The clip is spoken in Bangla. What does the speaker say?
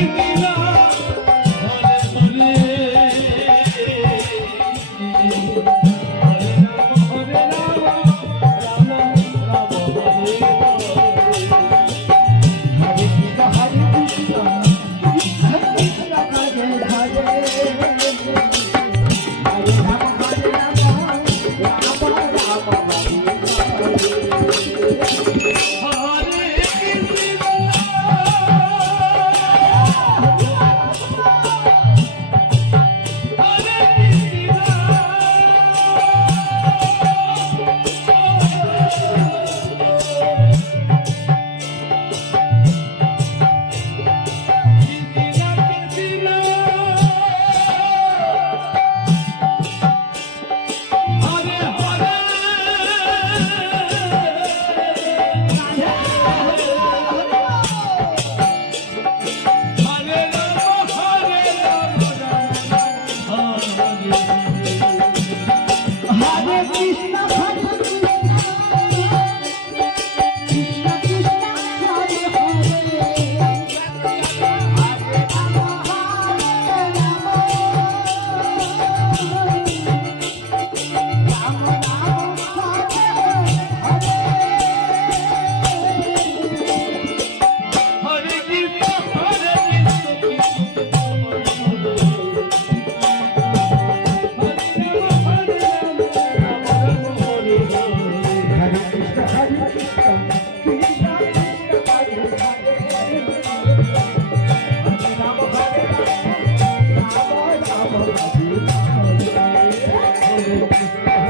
Baby,